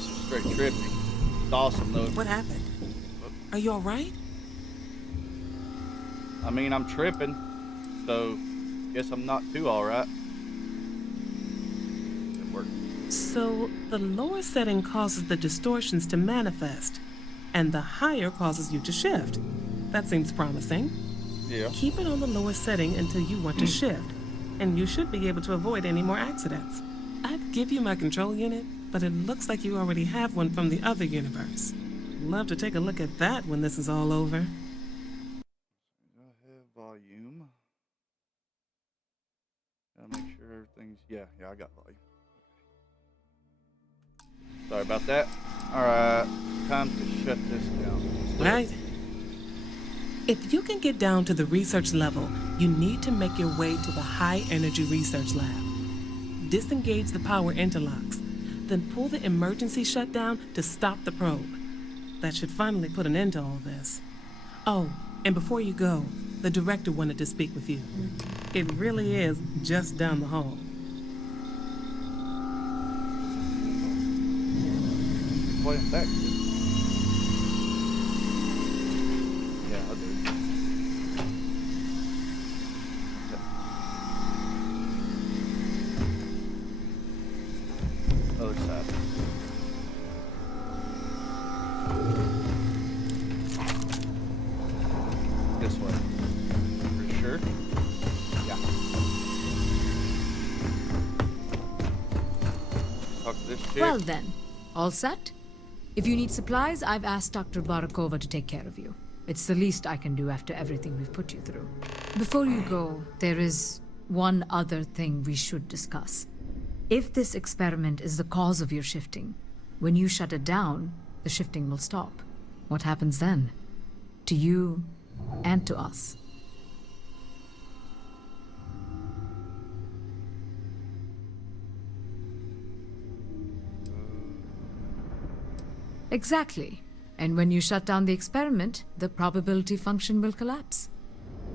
this is straight tripping. It's awesome though. What happened? Are you all right? I mean, I'm tripping, so guess I'm not too all right. It worked. So the lower setting causes the distortions to manifest, and the higher causes you to shift. That seems promising. Yeah. Keep it on the lower setting until you want to shift, and you should be able to avoid any more accidents. I'd give you my control unit, but it looks like you already have one from the other universe. Love to take a look at that when this is all over. I have volume. Gotta make sure everything's... Yeah, I got volume. Okay. Sorry about that. Alright, time to shut this down. Right. If you can get down to the research level, you need to make your way to the high energy research lab. Disengage the power interlocks, then pull the emergency shutdown to stop the probe. That should finally put an end to all this. Oh, and before you go, the director wanted to speak with you. It really is just down the hall. Playing back. Yeah, I do. Other side. This way. For sure. Yeah. Talk to this chick. Well then, all set? If you need supplies, I've asked Dr. Barakova to take care of you. It's the least I can do after everything we've put you through. Before you go, there is one other thing we should discuss. If this experiment is the cause of your shifting, when you shut it down, the shifting will stop. What happens then? To you and to us. Exactly. And when you shut down the experiment, the probability function will collapse.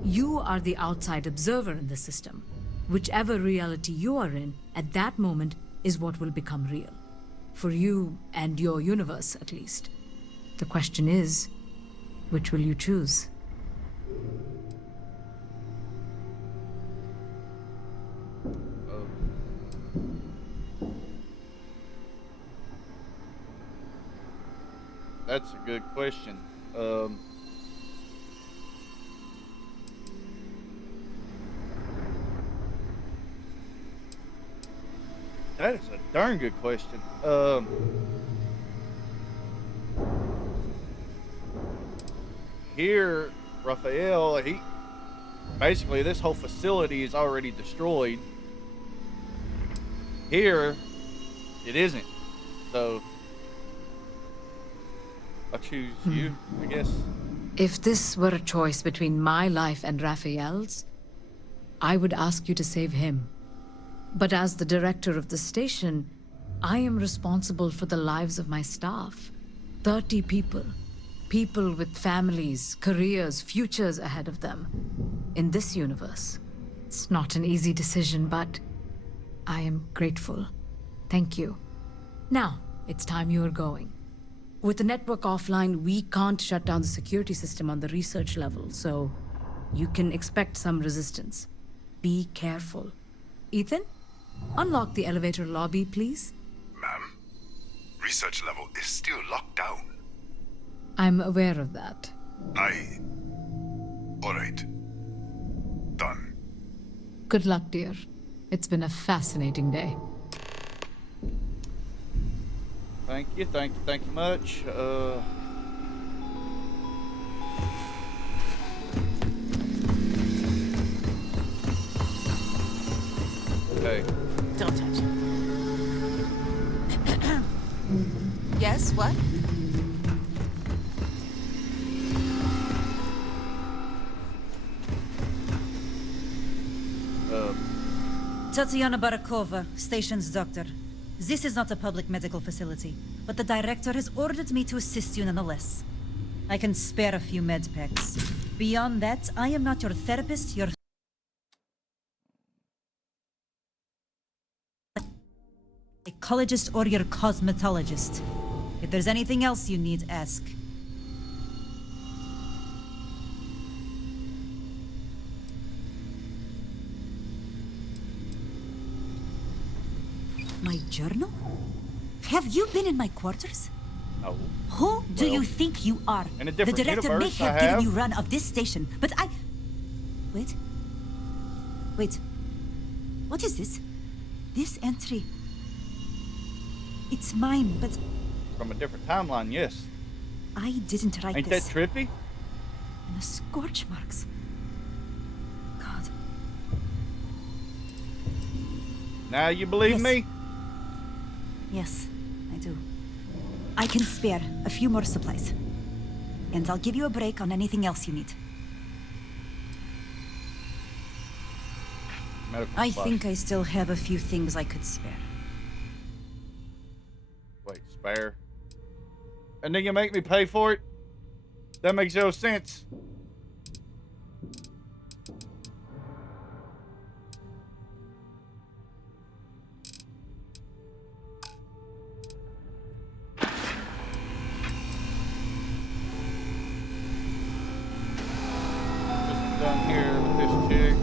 You are the outside observer in the system. Whichever reality you are in, at that moment, is what will become real. For you and your universe, at least. The question is, which will you choose? That's a good question. That is a darn good question. Here, Raphael, basically this whole facility is already destroyed. Here, it isn't. So, I choose you, I guess. If this were a choice between my life and Raphael's, I would ask you to save him. But as the director of the station, I am responsible for the lives of my staff. 30 people. People with families, careers, futures ahead of them. In this universe. It's not an easy decision, but I am grateful. Thank you. Now, it's time you are going. With the network offline, we can't shut down the security system on the research level, so you can expect some resistance. Be careful. Ethan, unlock the elevator lobby, please. Ma'am, research level is still locked down. I'm aware of that. All right. Done. Good luck, dear. It's been a fascinating day. Thank you much. Okay. Don't touch it. Yes, what? Tatiana Barakova, station's doctor. This is not a public medical facility, but the director has ordered me to assist you nonetheless. I can spare a few med packs. Beyond that, I am not your therapist, your... ecologist or your cosmetologist. If there's anything else you need, ask. My journal? Have you been in my quarters? No. Who do Well, you think you are? in a different the director may universe, have I given have. you run of this station, but I... Wait. Wait. What is this? This entry... It's mine, but From a different timeline, yes. I didn't write Ain't that this. trippy? And the scorch marks. God. Now you believe Yes. me? Yes, I do. I can spare a few more supplies. And I'll give you a break on anything else you need. Medical I supplies. think I still have a few things I could spare. Wait, spare. And then you make me pay for it? That makes no sense. Just done here with this chick.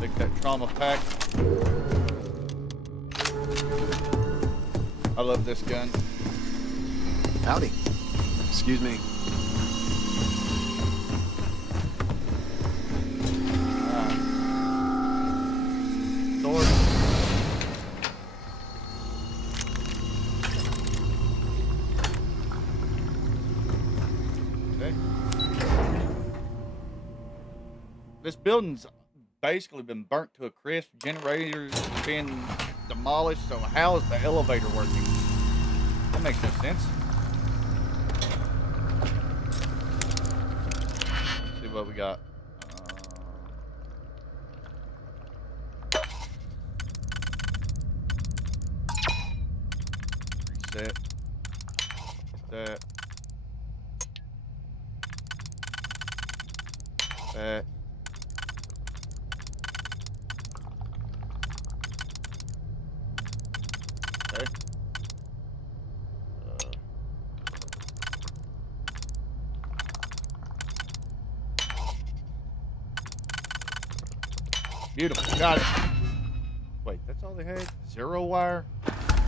Take that trauma pack. I love this gun. Howdy. Excuse me. Sword. Okay. This building's basically been burnt to a crisp. Generators been demolished. So how is the elevator working? That makes no sense. Let's see what we got. Reset. That. That. Okay. Beautiful. Got it. Wait, that's all they had? Zero wire?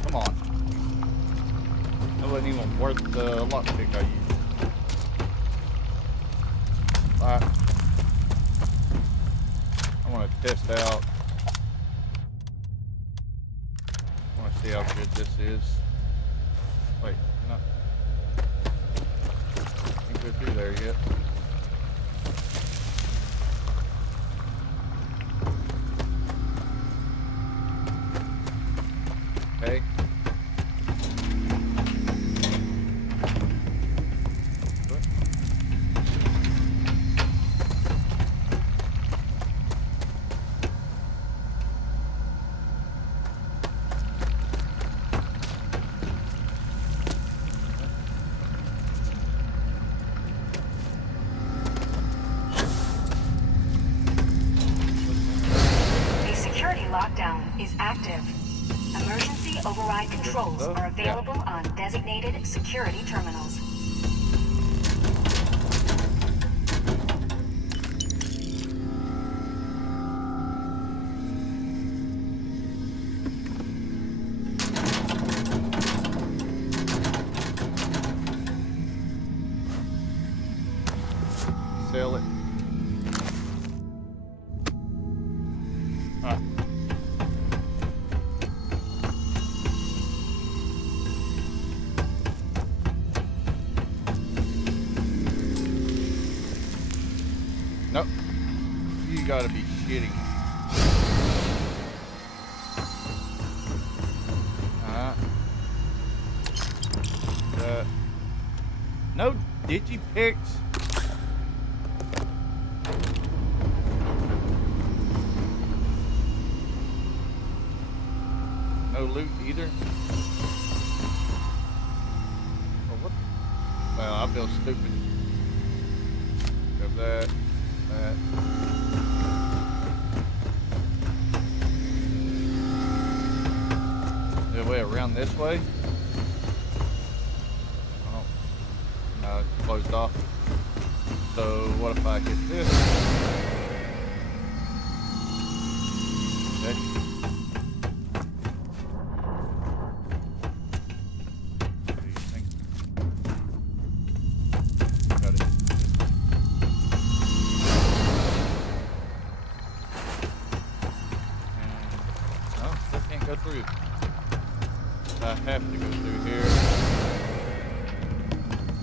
Come on. That wasn't even worth the lockpick I used. Alright. I want to test out. I want to see how good this is. Wait, no. Can't go through there yet. Okay. The security lockdown is active. Emergency override controls are available on designated security terminals. Sell it. Alright. Nope. You gotta be shitting. Alright. No digipicks. No loot either. Well, what? Well, I feel stupid. Grab that. That. around this way. Oh, no, it's closed off. So what if I hit this? Okay. What do you think? Got it. And, no, still can't go through. I have to go through here.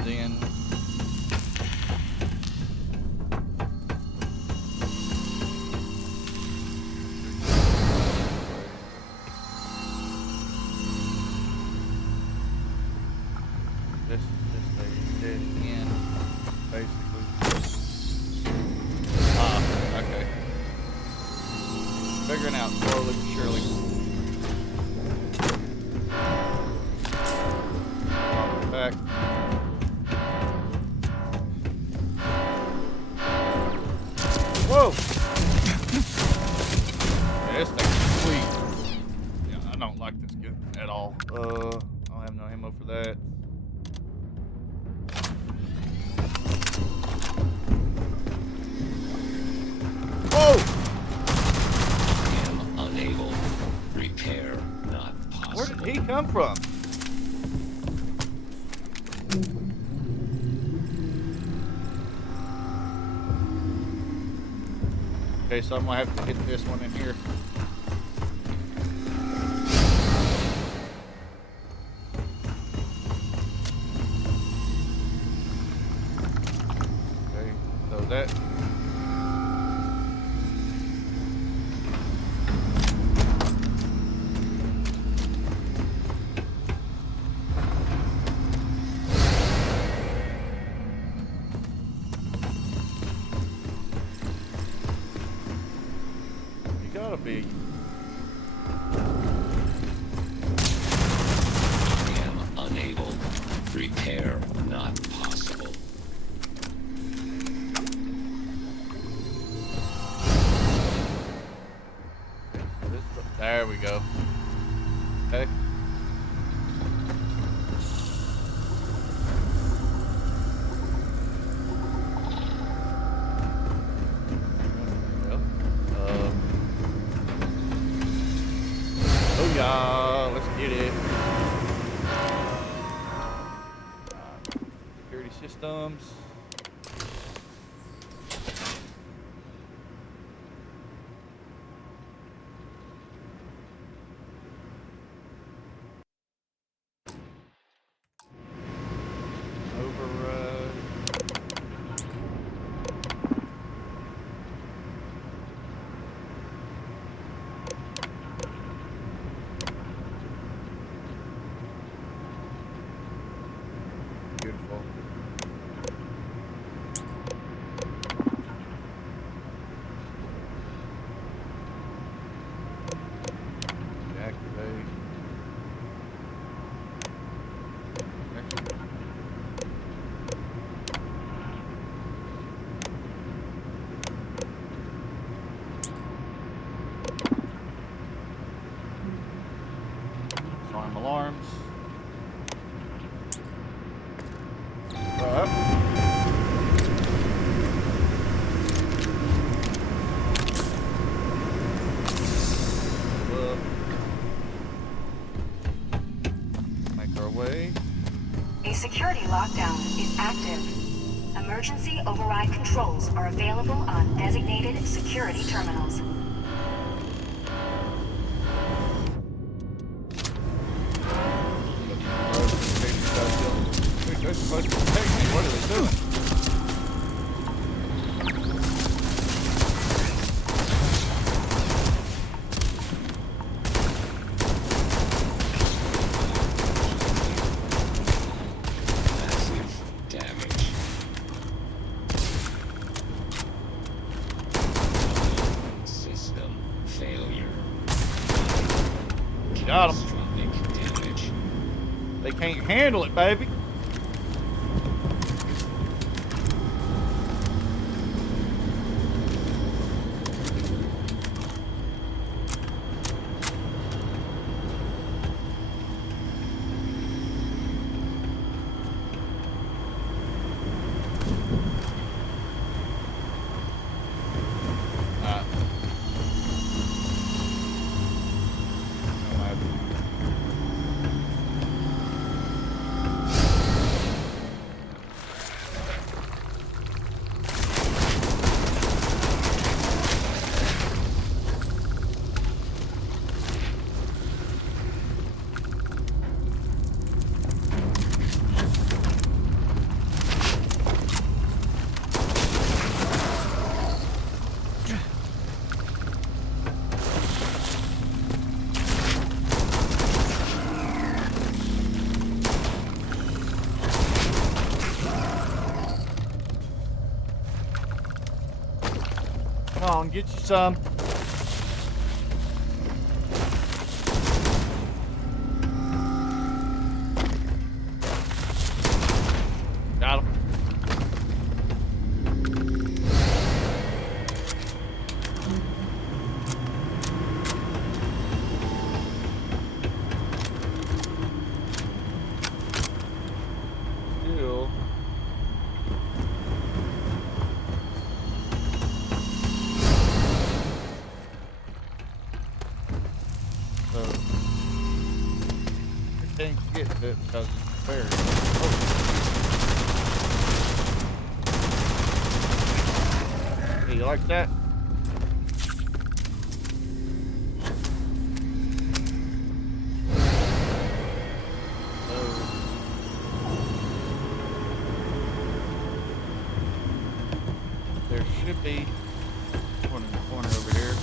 Then this is just a dead end, basically. Ah, okay. Figuring out slowly but surely. Back. Whoa! Yeah, this thing's sweet. Yeah, I don't like this gun at all. I don't have no ammo for that. Whoa! I am unable. Repair not possible. Where did he come from? Okay, so I'm gonna have to hit this one in here. Okay, so that. You gotta be. I am unable. Repair not possible. There we go. Okay. Oh yeah, let's get it. Security systems. Override. Beautiful. Deactivate. Next. Disarm alarms. Up. Make our way. A security lockdown is active. Emergency override controls are available on designated security terminals. They're supposed to protect me. What are they doing? Massive damage. System failure. Got 'em. Catastrophic damage. They can't handle it, baby. Come on, get you some. Got him. Still. So, I can't get to it because it's buried. Oh. Hey, you like that? There should be one in the corner over here.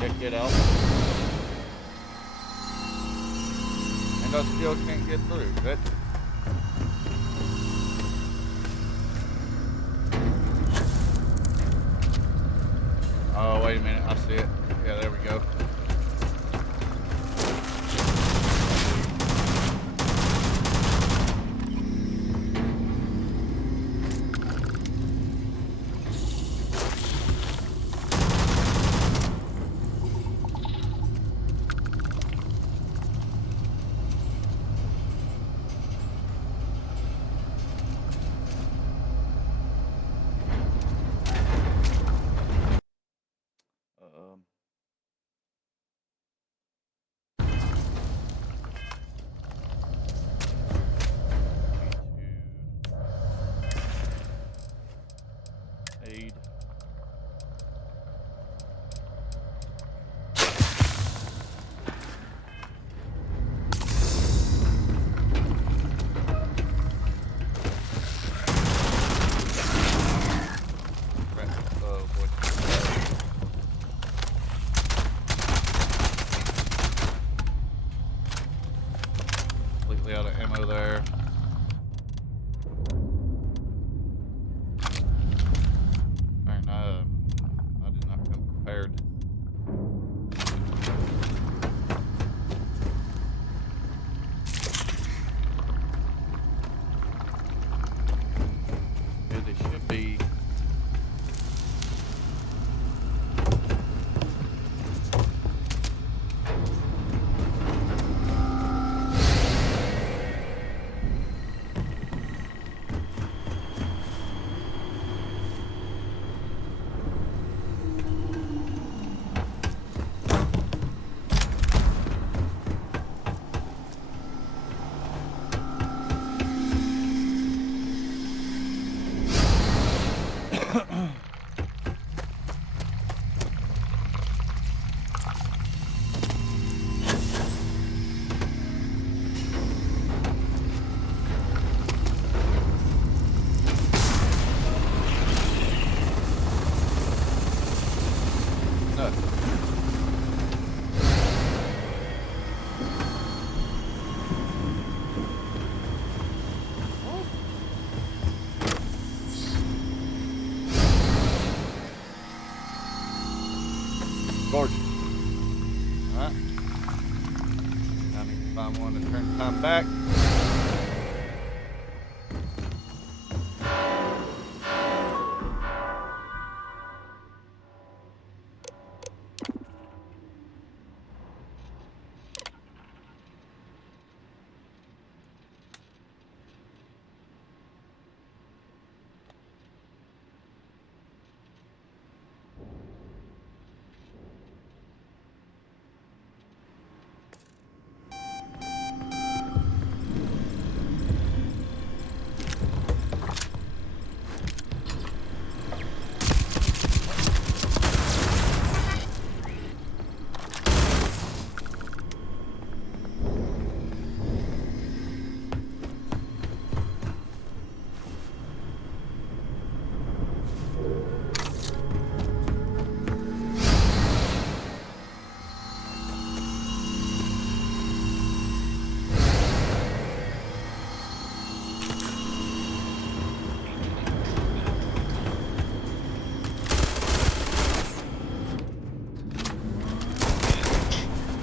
Check it out. And I still can't get through. That. Oh, wait a minute. I see it. Yeah, there we go. Um, aid. Oh boy. Completely out of ammo there. Man, I did not come prepared. Yeah, they should be. Gorgeous. Alright. I need to find one to turn time back.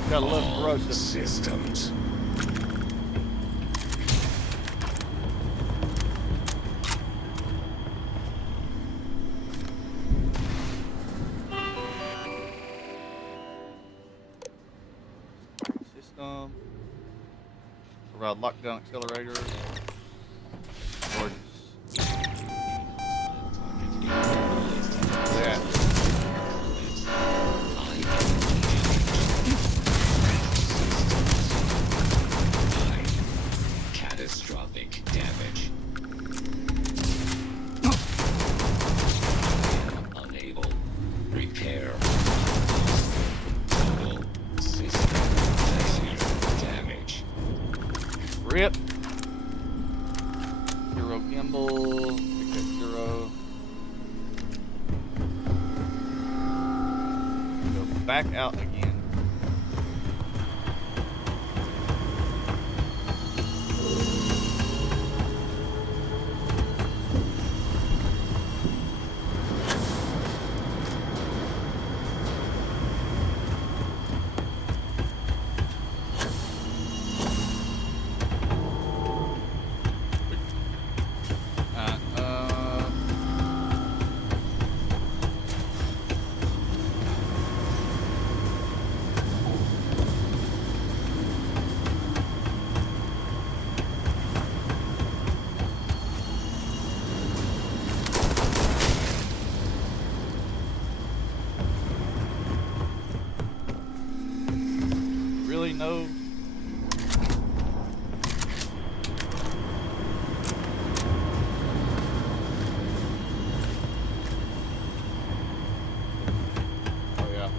Gotta love all corrosive. systems. System. Provide lockdown accelerators. Gorgeous. Yeah. Catastrophic damage. Unable. Repair. Total system damage. Rip. Zero gimbal. Make that zero. Go back out again. Really no. Oh yeah.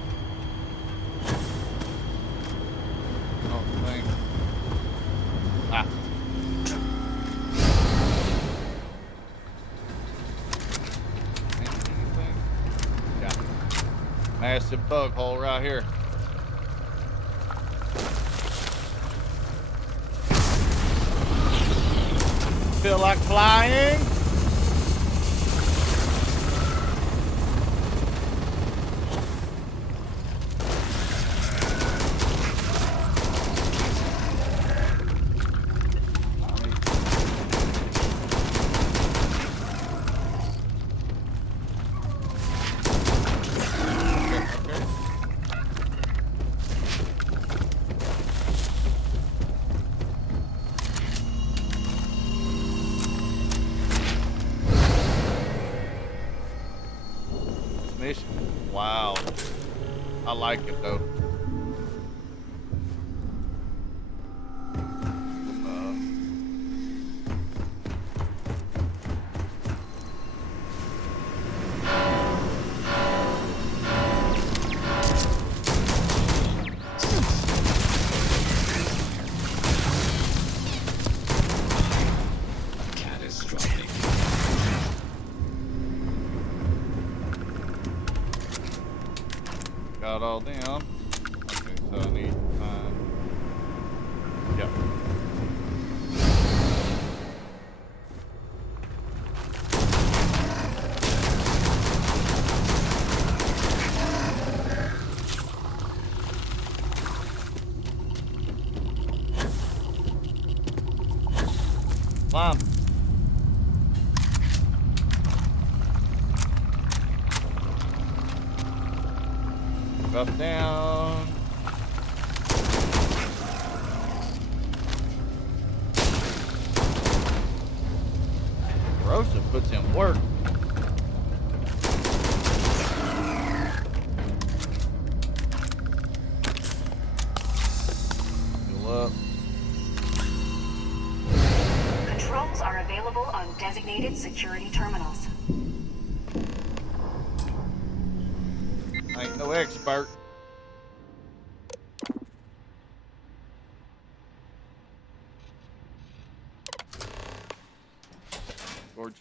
Oh thing. Ah. Anything? Yeah. Massive bug hole right here. Feel like flying? Mission. Wow. I like it though. Catastrophic. Got all them. Okay, so I need to find. Yep. Climb. Up, down. Corrosive puts in work. Fill up. Controls are available on designated security terminals. I ain't no expert. Gorgeous.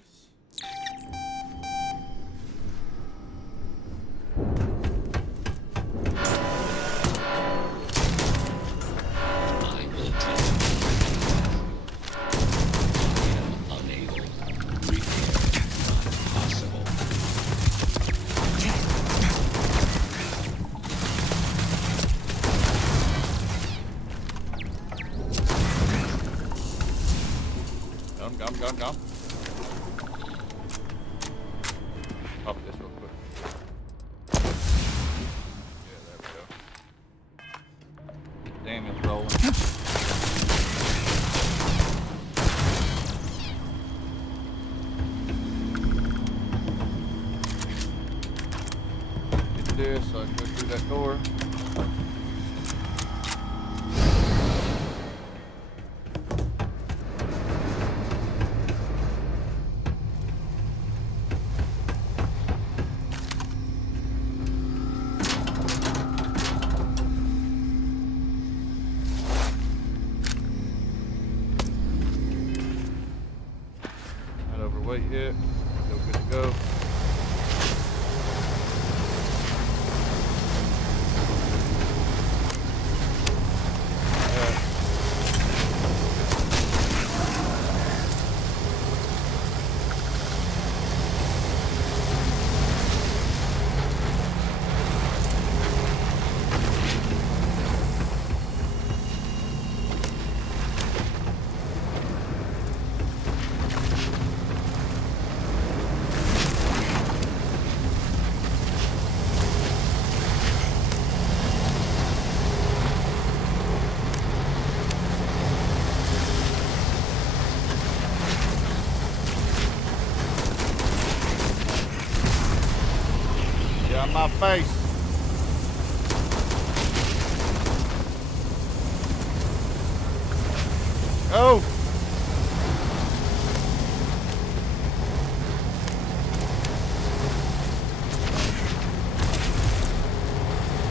I will tell you. I am unable. Repair not possible. Come. Pop this real quick. Yeah, there we go. Damn, it's rolling. Get this so I can go through that door. Overweight yet. Still good to go. On my face. Oh!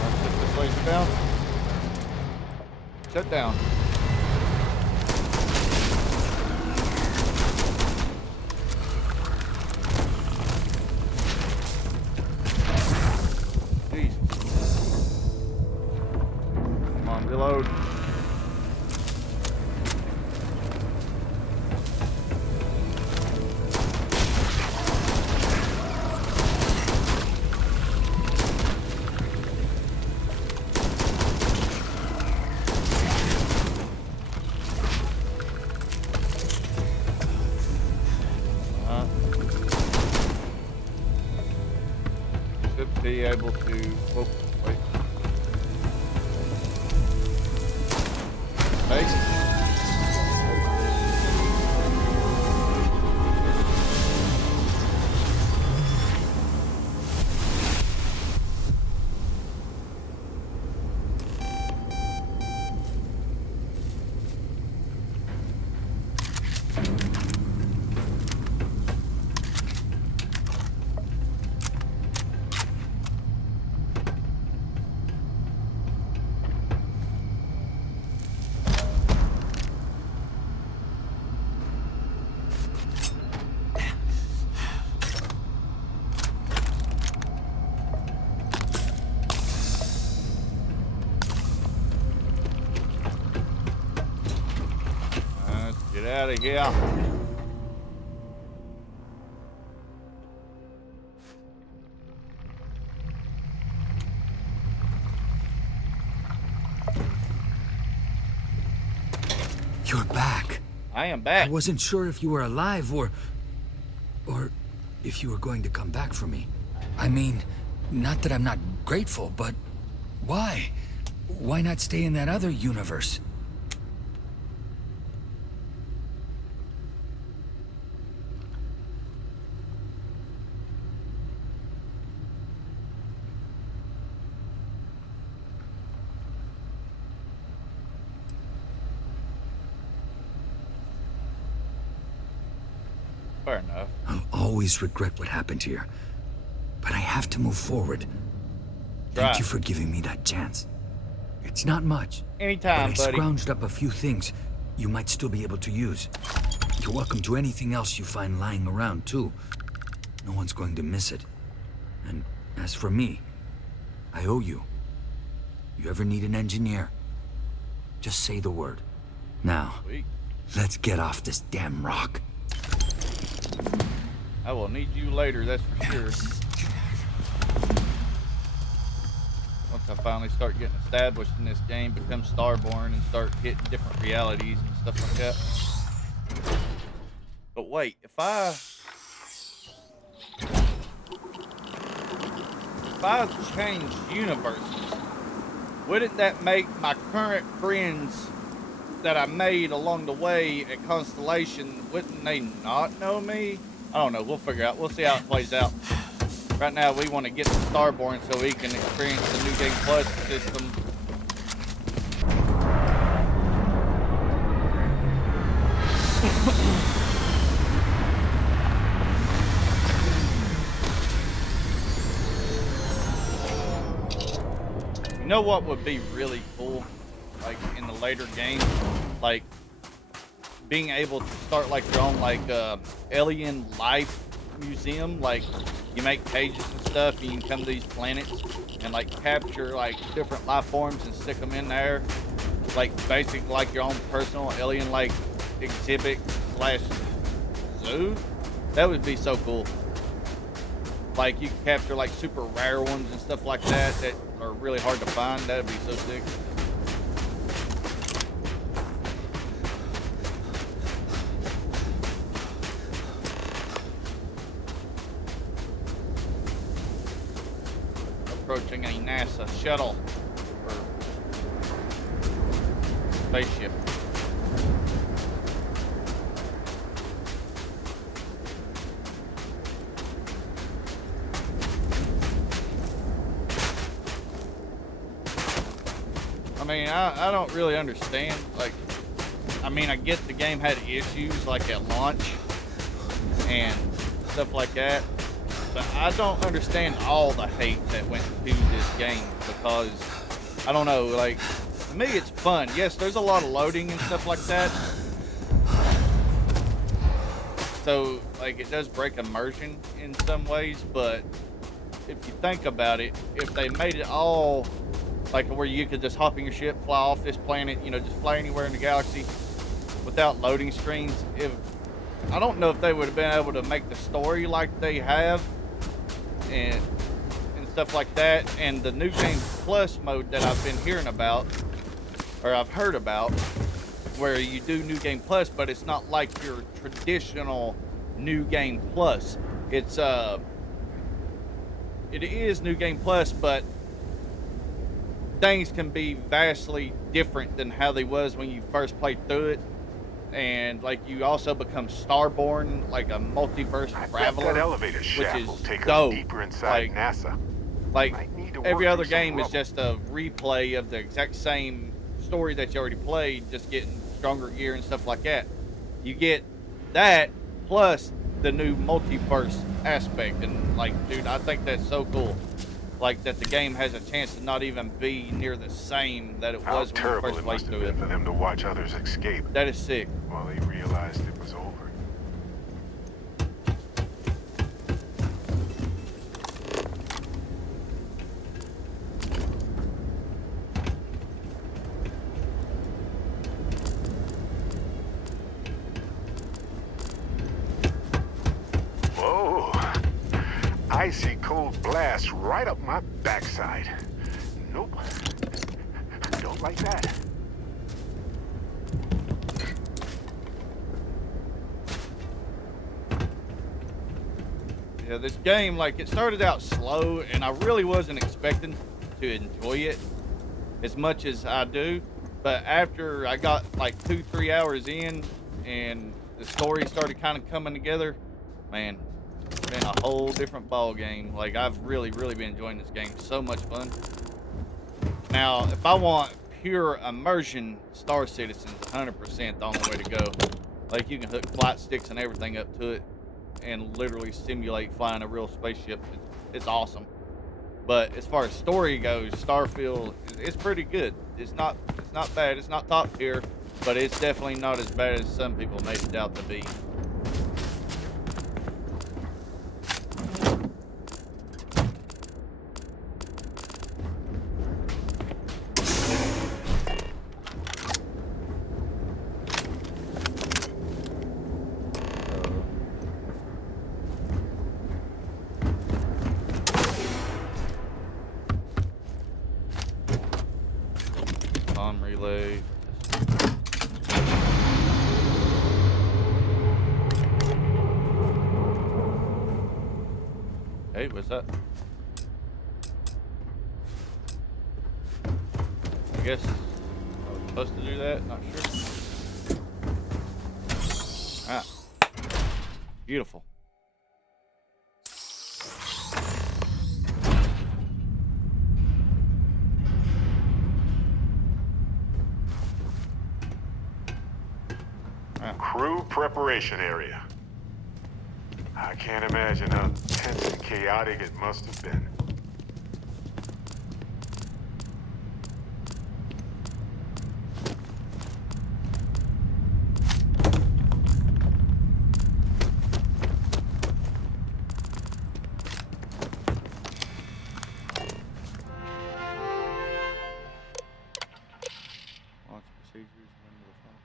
Shut this laser down. Shut down. Reload. Should be able to. Whoa, wait. Base. Get out of here. You're back. I am back. I wasn't sure if you were alive or if you were going to come back for me. I mean, not that I'm not grateful, but why? Why not stay in that other universe? Fair enough. I'll always regret what happened here, but I have to move forward. Thank you for giving me that chance. It's not much. Anytime, but I buddy. scrounged up a few things you might still be able to use. You're welcome to anything else you find lying around, too. No one's going to miss it. And as for me, I owe you. You ever need an engineer, just say the word. Now, Sweet. let's get off this damn rock. I will need you later, that's for sure. Once I finally start getting established in this game, become Starborn, and start hitting different realities and stuff like that. But wait, if I change universes, wouldn't that make my current friends that I made along the way at Constellation, wouldn't they not know me? I don't know. We'll figure out. We'll see how it plays out. Right now, we want to get to Starborn so we can experience the New Game Plus system. You know what would be really cool? Like in the later games, like being able to start like your own like alien life museum. Like you make cages and stuff, and you can come to these planets and like capture like different life forms and stick them in there. Like basically like your own personal alien like exhibit slash zoo. That would be so cool. Like you can capture like super rare ones and stuff like that that are really hard to find. That'd be so sick. Approaching a NASA shuttle or spaceship. I mean, I don't really understand. Like, I mean, I get the game had issues like at launch and stuff like that. But I don't understand all the hate that went to this game because, I don't know, like, to me it's fun. Yes, there's a lot of loading and stuff like that. So, like, it does break immersion in some ways, but if you think about it, if they made it all, like, where you could just hop in your ship, fly off this planet, you know, just fly anywhere in the galaxy without loading screens, I don't know if they would have been able to make the story like they have and stuff like that. And the New Game Plus mode that I've been hearing about, or I've heard about, where you do New Game Plus, but it's not like your traditional New Game Plus. It is New Game Plus, but things can be vastly different than how they was when you first played through it. And like you also become Starborn, like a multiverse traveler, That elevator shaft which is will take dope. us deeper inside NASA. Like Might need to every work other through some game is rubble. just a replay of the exact same story that you already played, just getting stronger gear and stuff like that. You get that plus the new multiverse aspect, and like, dude, I think that's so cool. Like that the game has a chance to not even be near the same that it How was when you terrible first it played must have through been it. for them to watch others escape That is sick. while they realized it was over. Whoa! Icy cold blast right up my backside. Nope. Don't like that. Yeah, this game, like, it started out slow, and I really wasn't expecting to enjoy it as much as I do. But after I got like 2-3 hours in, and the story started kind of coming together, man, it's been a whole different ball game. Like, I've really been enjoying this game. So much fun. Now, if I want pure immersion, Star Citizen's 100% the only way to go. Like, you can hook flight sticks and everything up to it and literally simulate flying a real spaceship. It's awesome. But as far as story goes, Starfield, it's pretty good. It's not bad. It's not top tier, but it's definitely not as bad as some people made it out to be. Relay. Hey, what's up? I guess I was supposed to do that. Not sure. Ah, beautiful. Crew preparation area. I can't imagine how tense and chaotic it must have been. Launch procedures. Remember the phone.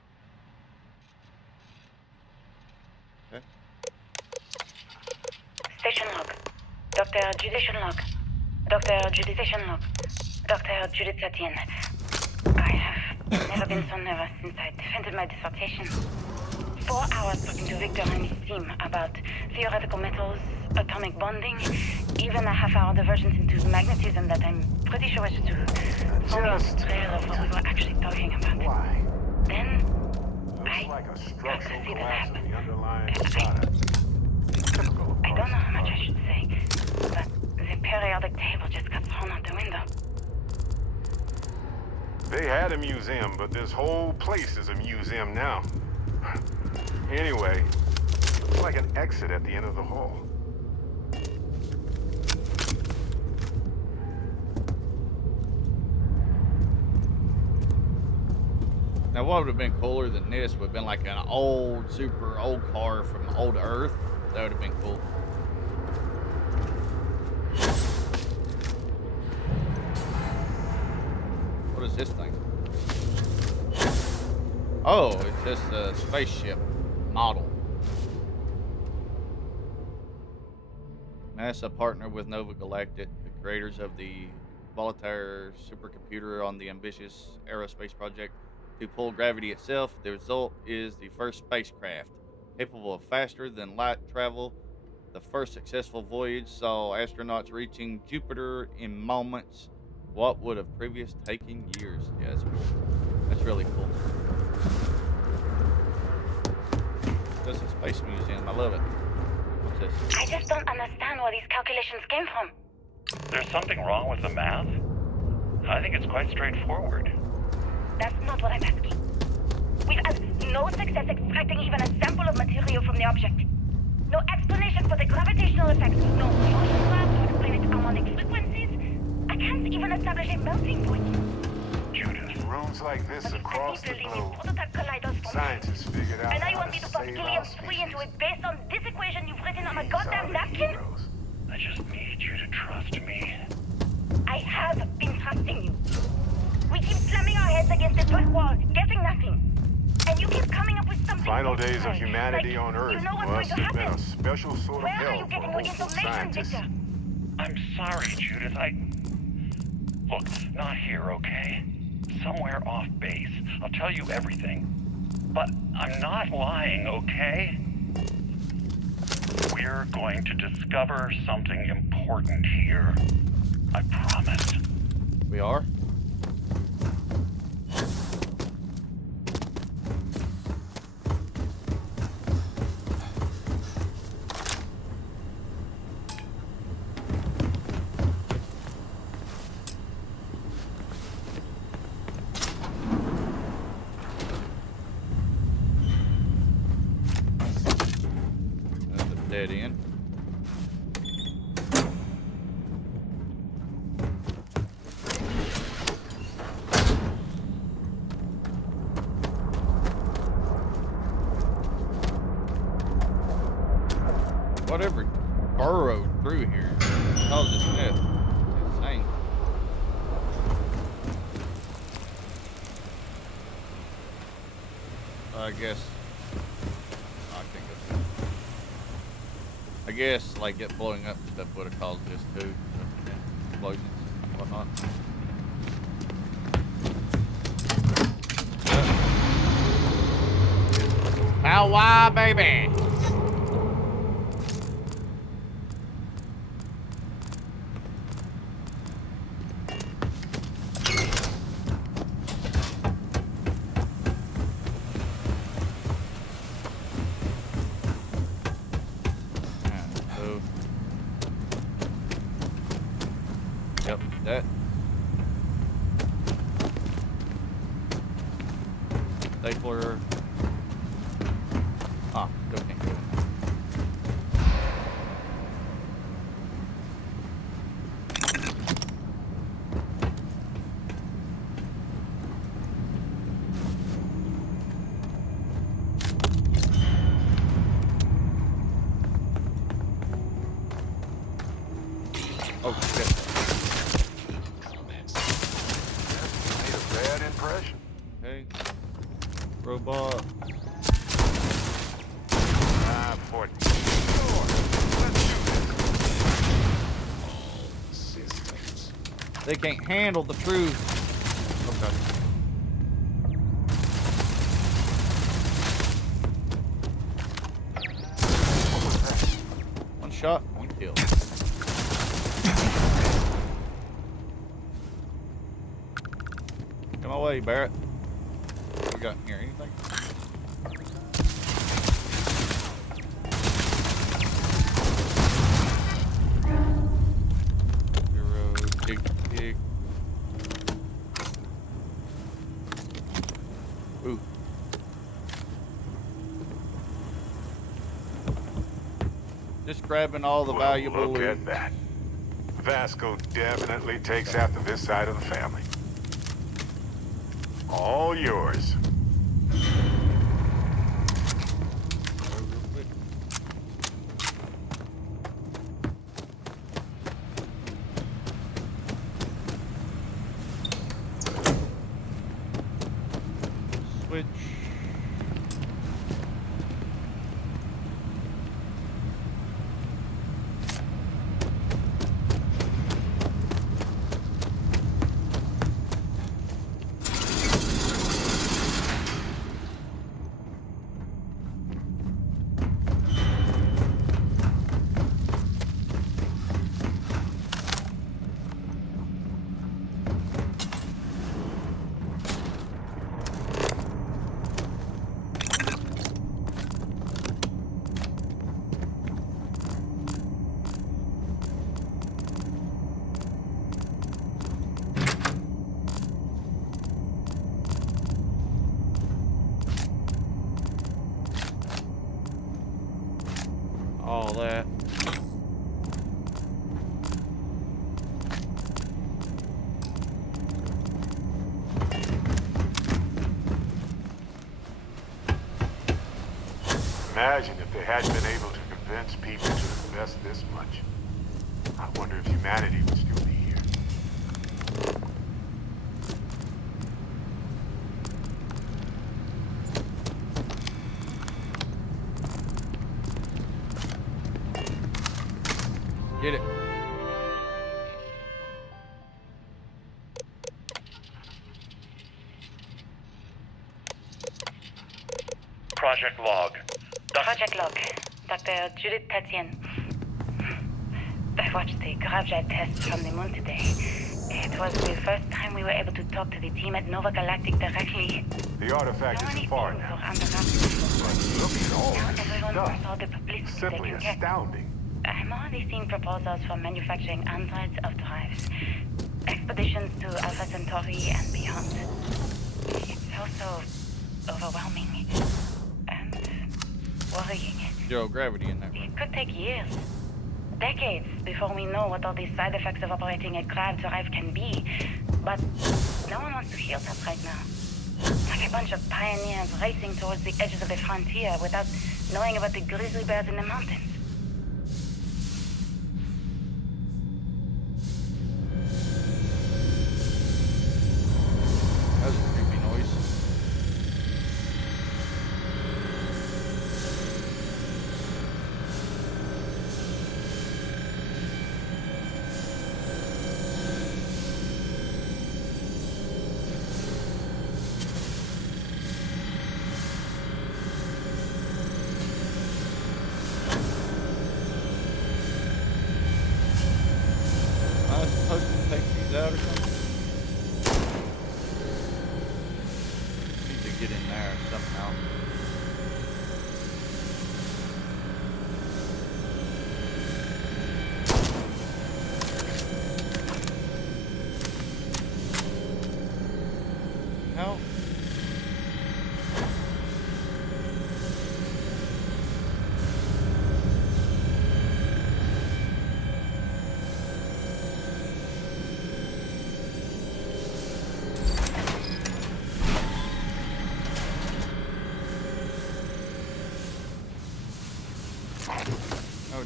Okay. Station log. Dr. Judicial log. Dr. Judiciation log. Dr. Judith Etienne. I have never been so nervous since I defended my dissertation. 4 hours talking to Victor and his team about theoretical metals, atomic bonding, even a half-hour divergence into magnetism that I'm pretty sure is to form a trail of what we were actually talking about. Why? Then Looks like a got to structural see the collapse lab. of the underlying product. Typical I don't know how much I parts. should say, but the periodic table just got thrown out the window. They had a museum, but this whole place is a museum now. Anyway, looks like an exit at the end of the hall. Now, what would have been cooler than this would have been like an old, super old car from old Earth. That would have been cool. What is this thing? Oh, it's just a spaceship model. NASA partnered with Nova Galactic, the creators of the volatile supercomputer on the ambitious aerospace project, to pull gravity itself. The result is the first spacecraft capable of faster than light travel. The first successful voyage saw astronauts reaching Jupiter in moments what would have previously taken years. Yeah, that's cool. That's really cool. This is a space museum. I love it. What's this? I just don't understand where these calculations came from. There's something wrong with the math? I think it's quite straightforward. That's not what I'm asking. We've had no success extracting even a sample of material from the object. No explanation for the gravitational effects. No motion graph to explain its harmonic frequencies. I can't even establish a melting point. Judith. Rooms like this across the globe. Prototype colliders for Scientists figured out and now you how want me to put save Gilliam our 3 into species. it based on this equation you've written on a These goddamn are the napkin? heroes. I just need you to trust me. I have been trusting you. We keep slamming our heads against a brick wall, getting nothing. And you keep coming up with something. Final days of different. humanity Like, on Earth you know what's going must to have been happen. a special sort of Where are hell you for getting your hopeful information, scientists. Victor? I'm sorry, Judith. Look, not here, okay? Somewhere off base. I'll tell you everything. But I'm not lying, okay? We're going to discover something important here. I promise. We are? That's a dead end. Whatever burrowed through here caused this death. It's insane. I guess I can't go through. I guess like it blowing up and stuff would have caused this too. Explosions and whatnot. How why, baby? that. Stapler. Ah, still can't do it. Oh shit. Made a bad impression. Okay. Robot. For sure. Let's do this. They can't handle the truth. Okay. What was that? One shot, one kill. Get my way, Barrett. What we got in here? Anything? Zero, dig. Ooh. Just grabbing all the Well, valuable look loot. at that. Vasco definitely takes after this side of the family. All yours. Real quick. Switch. All that. Imagine if they hadn't been able to convince people to invest this much. I wonder if humanity would still be here. Get it. Project log. Project log. Dr. Judith Tatian. I watched the gravjet test from the moon today. It was the first time we were able to talk to the team at Nova Galactic directly. The artifact So many isn't far things now. were under wraps before. But look at all Now this everyone stuff. wants all the publicity they Simply can get. astounding. I'm already seeing proposals for manufacturing androids of drives. Expeditions to Alpha Centauri and beyond. It's also overwhelming and worrying. Zero gravity in that room. It could take years, decades, before we know what all these side effects of operating a grav drive can be. But no one wants to hear that right now. Like a bunch of pioneers racing towards the edges of the frontier without knowing about the grizzly bears in the mountains. That was a creepy noise.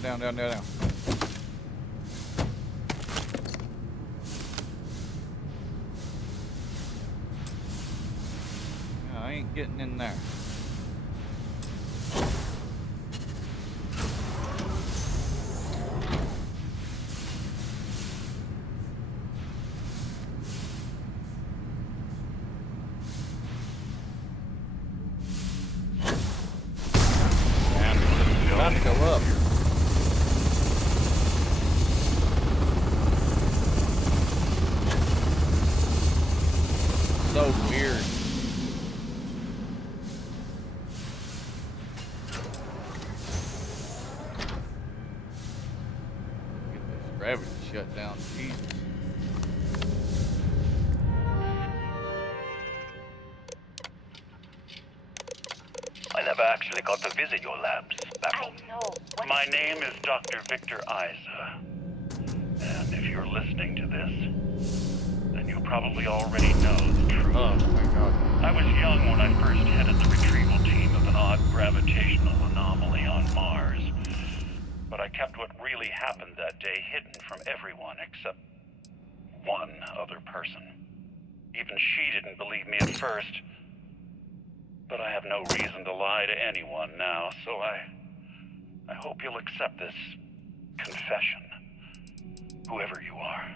Down, down, down, down. No, I ain't getting in there. Time to go up. So weird. Get this gravity shut down. Jesus. I never actually got to visit your labs, Apple. I know. My name is Dr. Victor Isa. And if you're listening to this, then you probably already know the truth. Oh my God. I was young when I first headed the retrieval team of an odd gravitational anomaly on Mars. But I kept what really happened that day hidden from everyone except one other person. Even she didn't believe me at first. But I have no reason to lie to anyone now, so I hope you'll accept this confession, whoever you are.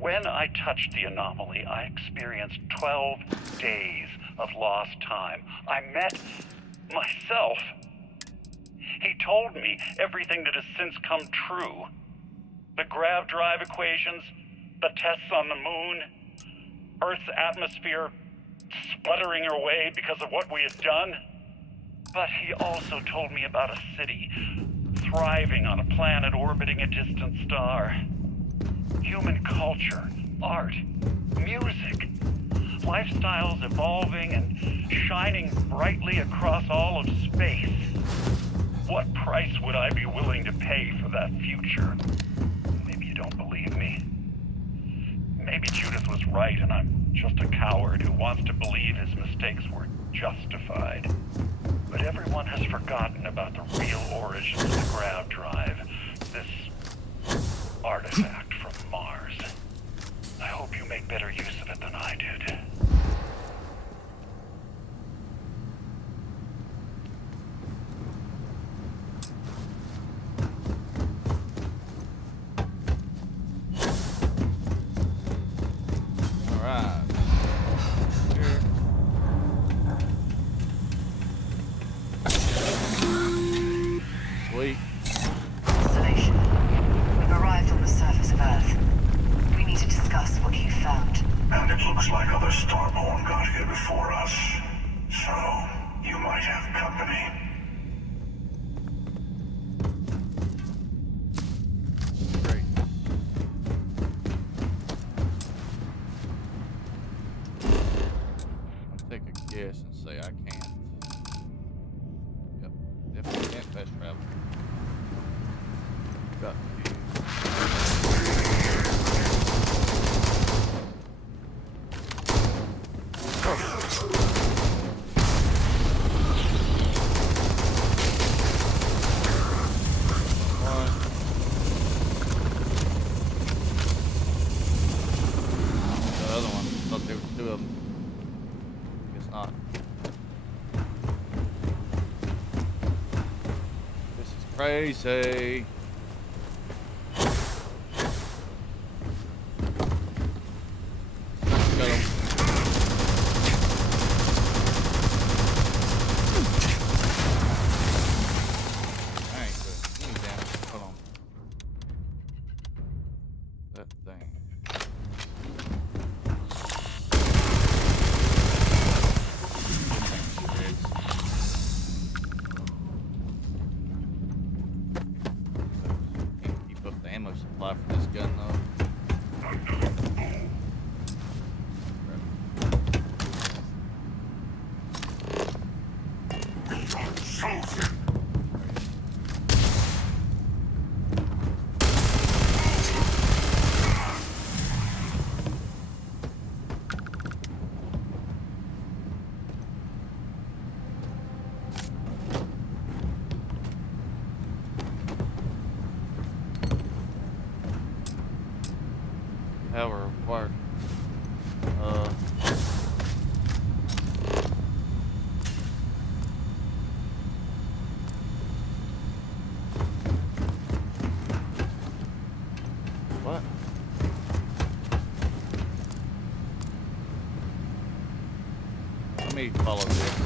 When I touched the anomaly, I experienced 12 days of lost time. I met myself. He told me everything that has since come true. The grav drive equations, the tests on the moon, Earth's atmosphere sputtering away because of what we had done. But he also told me about a city thriving on a planet orbiting a distant star. Human culture, art, music, lifestyles evolving and shining brightly across all of space. What price would I be willing to pay for that future? Maybe you don't believe me. Maybe Judith was right and I'm just a coward who wants to believe his mistakes were justified. But everyone has forgotten about the real origins of the grav drive, this artifact from Mars. I hope you make better use of it than I did. Installation. We've arrived on the surface of Earth. We need to discuss what you found. And it looks like other Starborn got here before us. So, you might have company. Great. I'll take a guess and say I can't. Yep, definitely can't fast travel. Got to. The other one. Thought there were two of them. Guess not. This is crazy. Got him. I ain't good. Give me damage. Hold on. That thing. Can't keep up the ammo supply for this gun though. me follow this.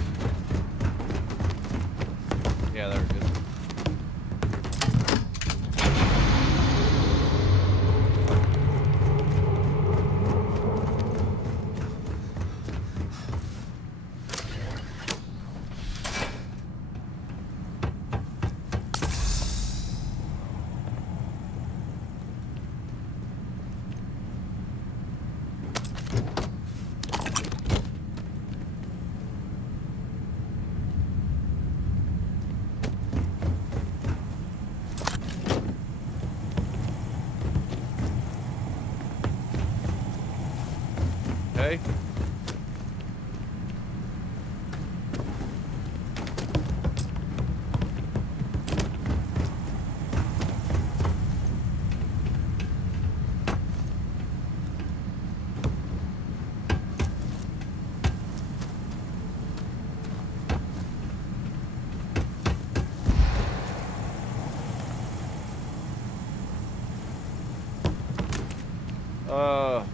Yeah, there it is. Okay. Oh.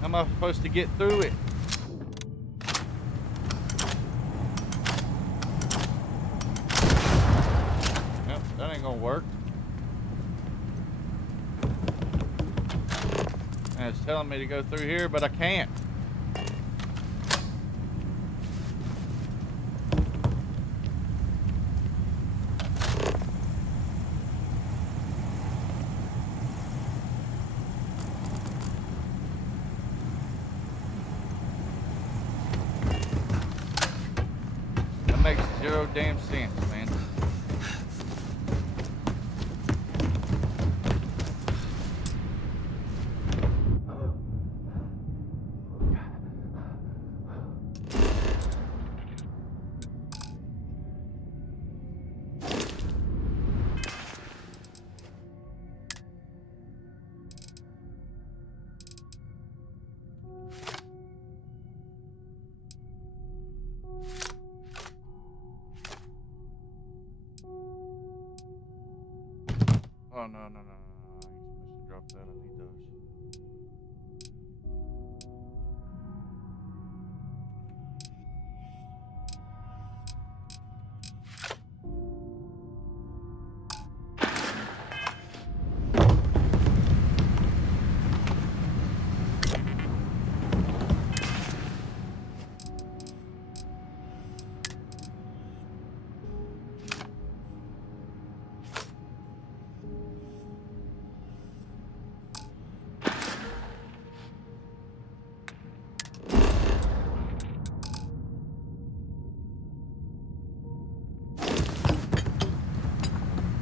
How am I supposed to get through it? Yep, that ain't gonna work. And it's telling me to go through here, but I can't. That makes zero damn sense, man. Oh, no, no, no, no, no. I ain't supposed to drop that. I need those.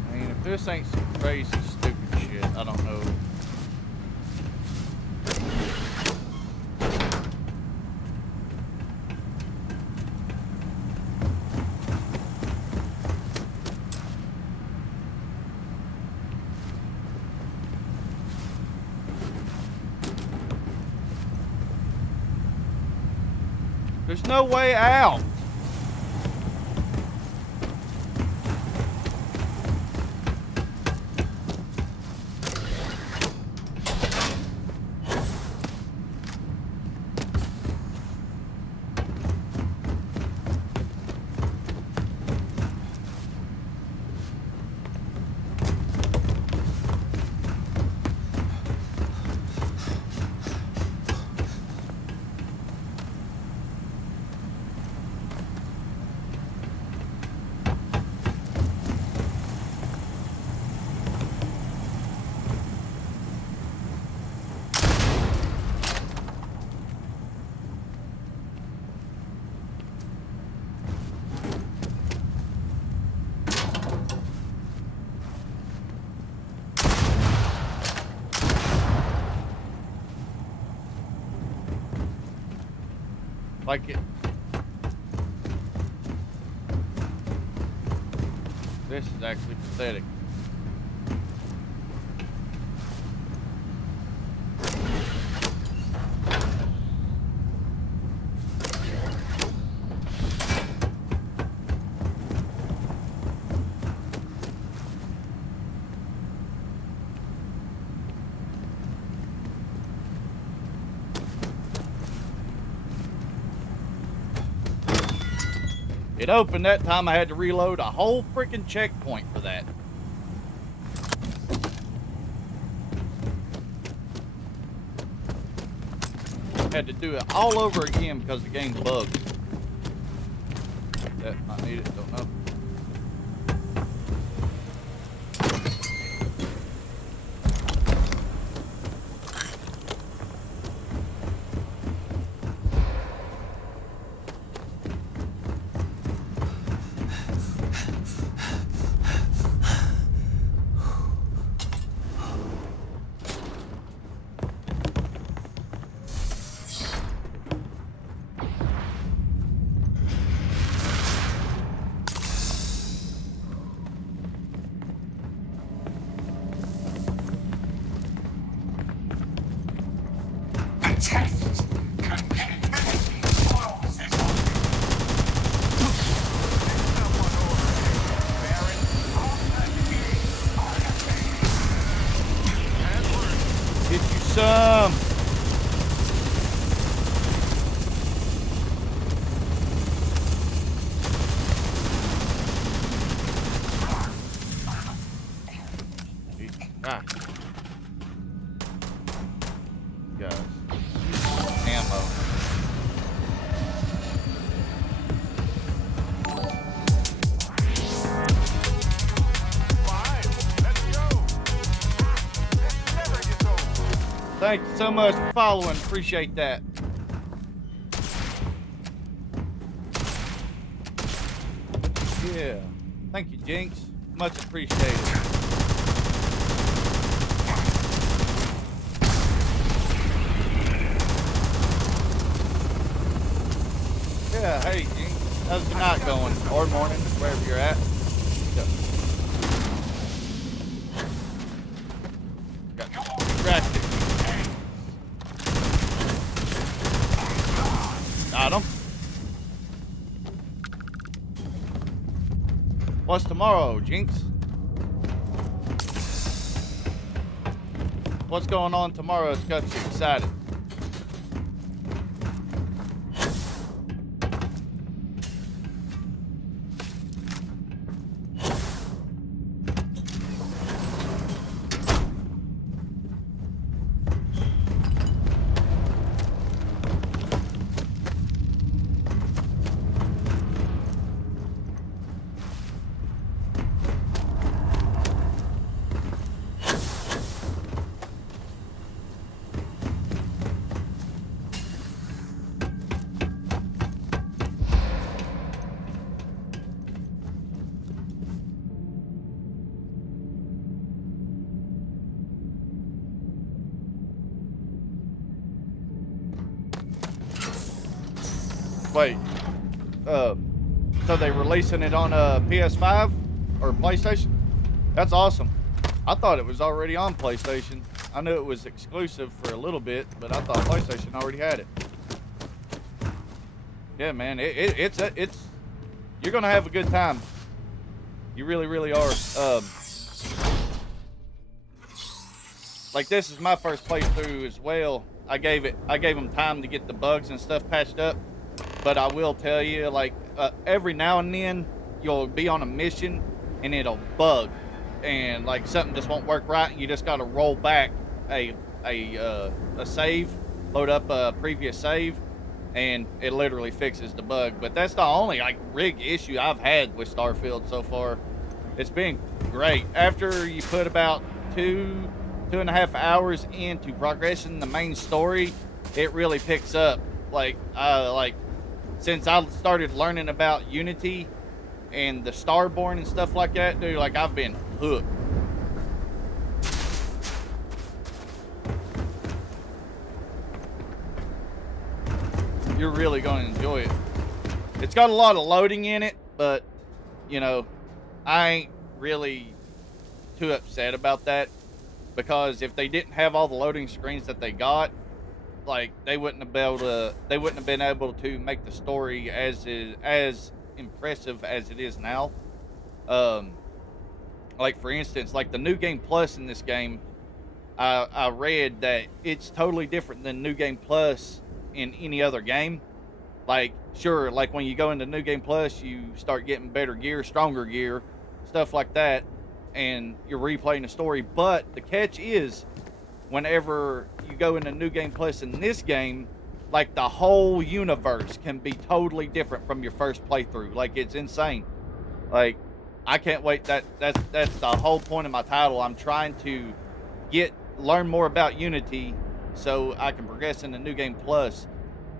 I mean, if this ain't some crazy, stupid shit, I don't know. There's no way out. Like it. This is actually pathetic. It opened that time. I had to reload a whole freaking checkpoint for that. Had to do it all over again because the game bugged. That might need it, don't know. Some. Ah. Guys. Ammo. Thank you so much for following. Appreciate that. Yeah. Thank you, Jinx. Much appreciated. Yeah, hey, Jinx. How's your night going? Or morning, wherever you're at. Got distracted. Got him. What's tomorrow, Jinx? What's going on tomorrow that's got you excited? Wait, so they releasing it on a PS5 or PlayStation? That's awesome. I thought it was already on PlayStation. I knew it was exclusive for a little bit, but I thought PlayStation already had it. Yeah, man, it's you're gonna have a good time. You really, really are. Like this is my first playthrough as well. I gave them time to get the bugs and stuff patched up. But I will tell you, like, every now and then, you'll be on a mission, and it'll bug. And, like, something just won't work right, and you just got to roll back a save, load up a previous save, and it literally fixes the bug. But that's the only, like, rig issue I've had with Starfield so far. It's been great. After you put about 2.5 hours into progressing the main story, it really picks up. Like, since I started learning about Unity and the Starborn and stuff like that, dude, like I've been hooked. You're really going to enjoy it. It's got a lot of loading in it, but you know, I really too upset about that, because if they didn't have all the loading screens that they got, like they wouldn't have been able to make the story as impressive as it is now. Um, like for instance, like the New Game Plus in this game, I read that it's totally different than New Game Plus in any other game. Like, sure, like when you go into New Game Plus, you start getting better gear, stronger gear, stuff like that, and you're replaying the story. But the catch is, whenever you go into New Game Plus in this game, like the whole universe can be totally different from your first playthrough. Like, it's insane. Like, I can't wait. That's the whole point of my title. I'm trying to learn more about Unity so I can progress in the New Game Plus.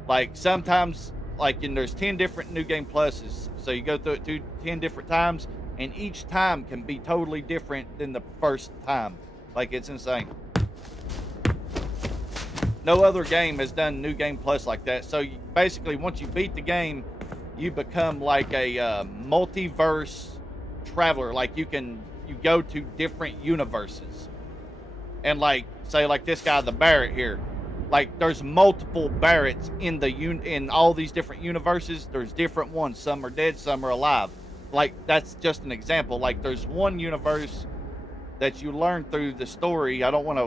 Like sometimes, like, and there's 10 different New Game Pluses, so you go through it 10 different times, and each time can be totally different than the first time. Like, it's insane. No other game has done New Game Plus like that. So basically, once you beat the game, you become like a multiverse traveler. Like you go to different universes, and like say like this guy, the Barrett here. Like there's multiple Barretts in all these different universes. There's different ones. Some are dead, some are alive. Like that's just an example. Like there's one universe that you learn through the story. I don't want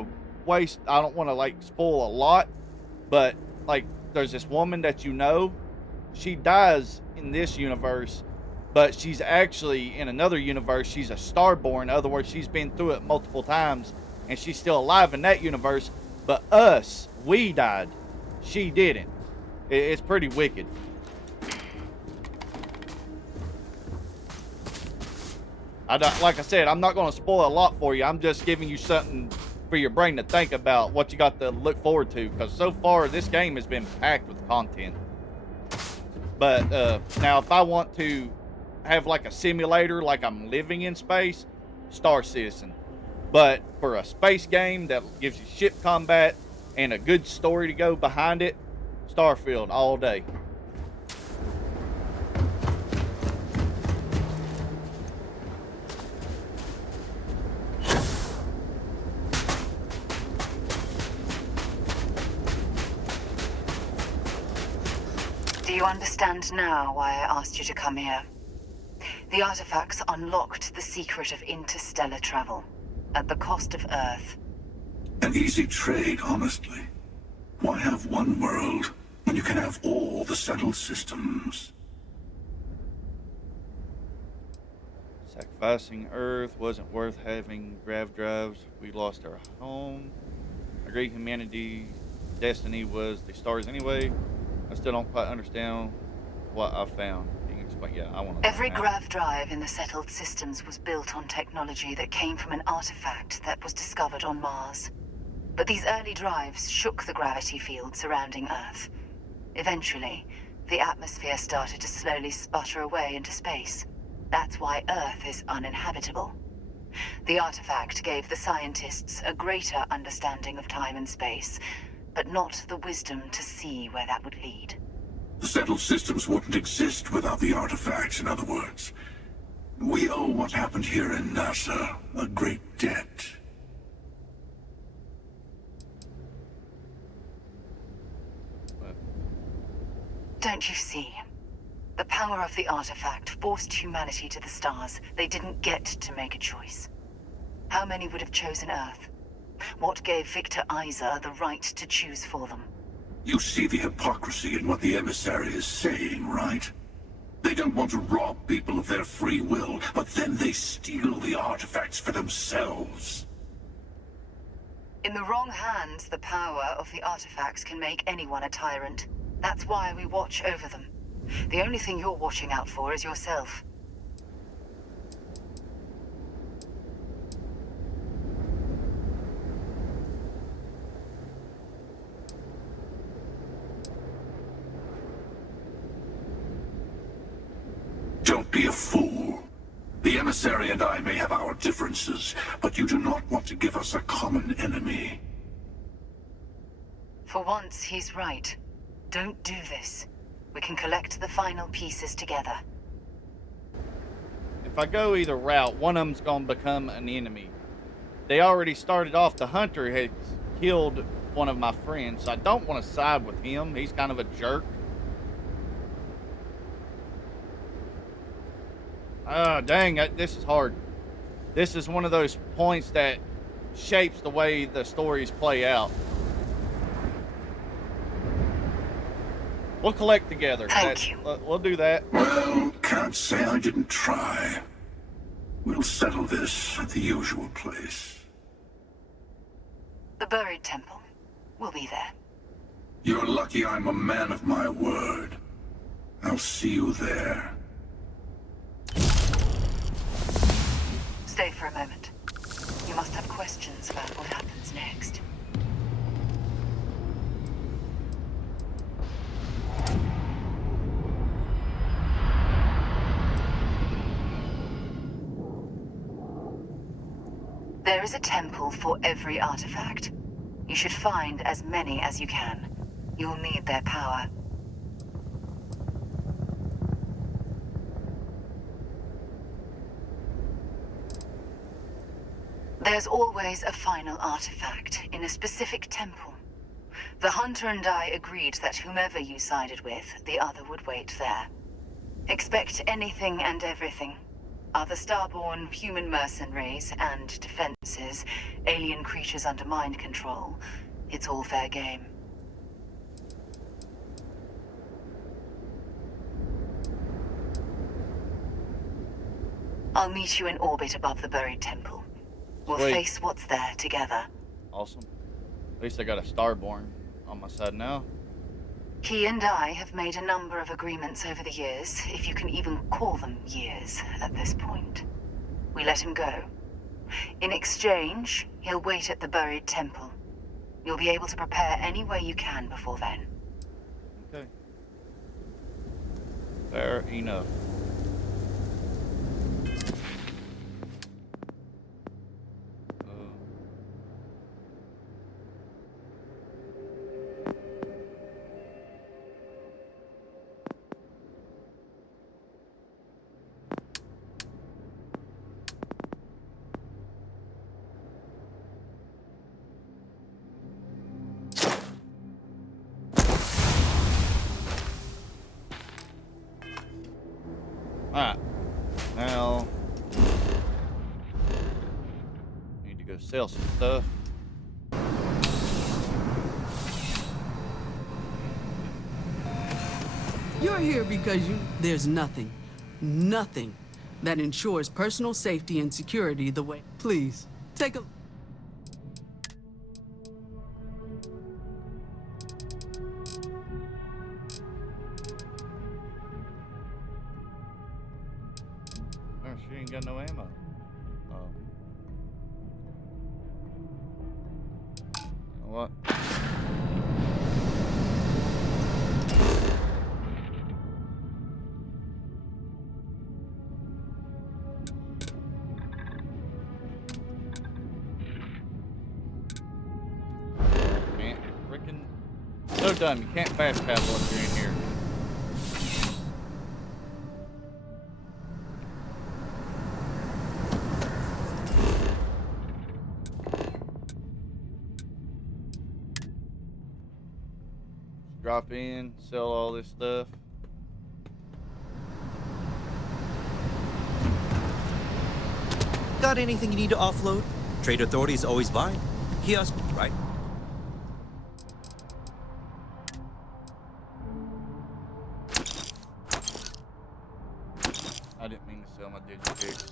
to like spoil a lot, but like there's this woman that she dies in this universe, but she's actually in another universe. She's a Starborn. In other words, she's been through it multiple times, and she's still alive in that universe. But we died. She didn't. It's pretty wicked. Like I said, I'm not going to spoil a lot for you. I'm just giving you something for your brain to think about, what you got to look forward to. Because so far, this game has been packed with content. But now, if I want to have like a simulator, like I'm living in space, StarCitizen. But for a space game that gives you ship combat and a good story to go behind it, Starfield all day. Do you understand now why I asked you to come here? The artifacts unlocked the secret of interstellar travel, at the cost of Earth. An easy trade, honestly. Why have one world when you can have all the settled systems? Sacrificing Earth wasn't worth having grav drives. We lost our home. I agree humanity's destiny was the stars anyway. I still don't quite understand what I found. Can you explain? Yeah, I want to. Every grav drive in the settled systems was built on technology that came from an artifact that was discovered on Mars. But these early drives shook the gravity field surrounding Earth. Eventually, the atmosphere started to slowly sputter away into space. That's why Earth is uninhabitable. The artifact gave the scientists a greater understanding of time and space, but not the wisdom to see where that would lead. The settled systems wouldn't exist without the artifacts, in other words. We owe what happened here in NASA a great debt. Don't you see? The power of the artifact forced humanity to the stars. They didn't get to make a choice. How many would have chosen Earth? What gave Victor Isa the right to choose for them? You see the hypocrisy in what the emissary is saying, right? They don't want to rob people of their free will, but then they steal the artifacts for themselves. In the wrong hands, the power of the artifacts can make anyone a tyrant. That's why we watch over them. The only thing you're watching out for is yourself. Don't be a fool. The emissary and I may have our differences, but you do not want to give us a common enemy. For once, he's right. Don't do this. We can collect the final pieces together. if I go either route, one of them's gonna become an enemy. They already started off. The hunter had killed one of my friends, so I don't want to side with him. He's kind of a jerk. Ah, dang, this is hard. This is one of those points that shapes the way the stories play out. We'll collect together. Thank you. We'll do that. Well, can't say I didn't try. We'll settle this at the usual place. The buried temple. We'll be there. You're lucky I'm a man of my word. I'll see you there. Stay for a moment. You must have questions about what happens next. There is a temple for every artifact. You should find as many as you can. You'll need their power. There's always a final artifact in a specific temple. The hunter and I agreed that whomever you sided with, the other would wait there. Expect anything and everything. Other Starborn, human mercenaries, and defenses, alien creatures under mind control. It's all fair game. I'll meet you in orbit above the buried temple. We'll face what's there together. Awesome. At least I got a Starborn on my side now. He and I have made a number of agreements over the years, if you can even call them years at this point. We let him go. In exchange, he'll wait at the buried temple. You'll be able to prepare any way you can before then. Okay. Fair enough. Alright, now need to go sell some stuff. You're here because there's nothing that ensures personal safety and security the way. Please, take a... She ain't got no ammo. Oh. You know what? Man, freaking so dumb. You can't fast travel if you're in here. Drop in, sell all this stuff. Got anything you need to offload? Trade authorities always buy. Kiosk, right? I didn't mean to sell my digipix.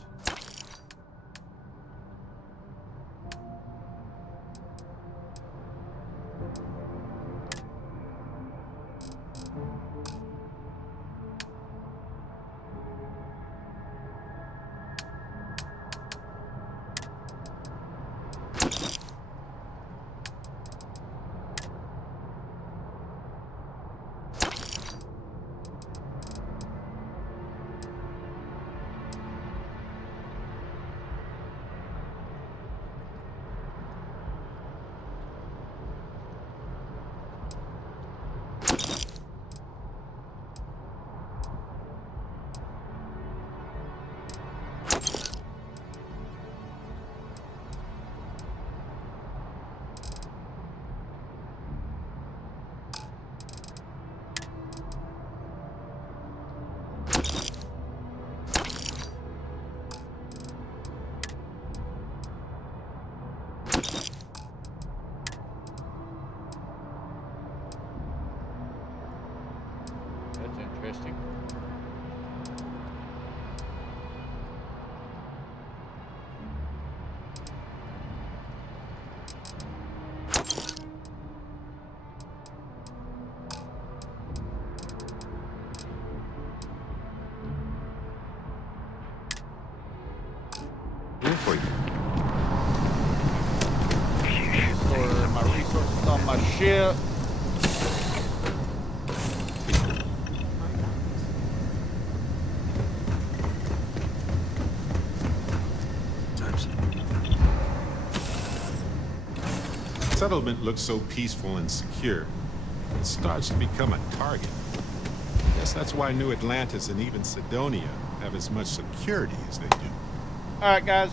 That's interesting. Here for you. For my resources on my ship. Settlement looks so peaceful and secure. It starts to become a target. Guess that's why New Atlantis and even Sidonia have as much security as they do. All right, guys.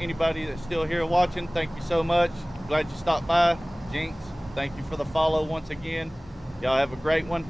Anybody that's still here watching, thank you so much. Glad you stopped by. Jinx, thank you for the follow once again. Y'all have a great one.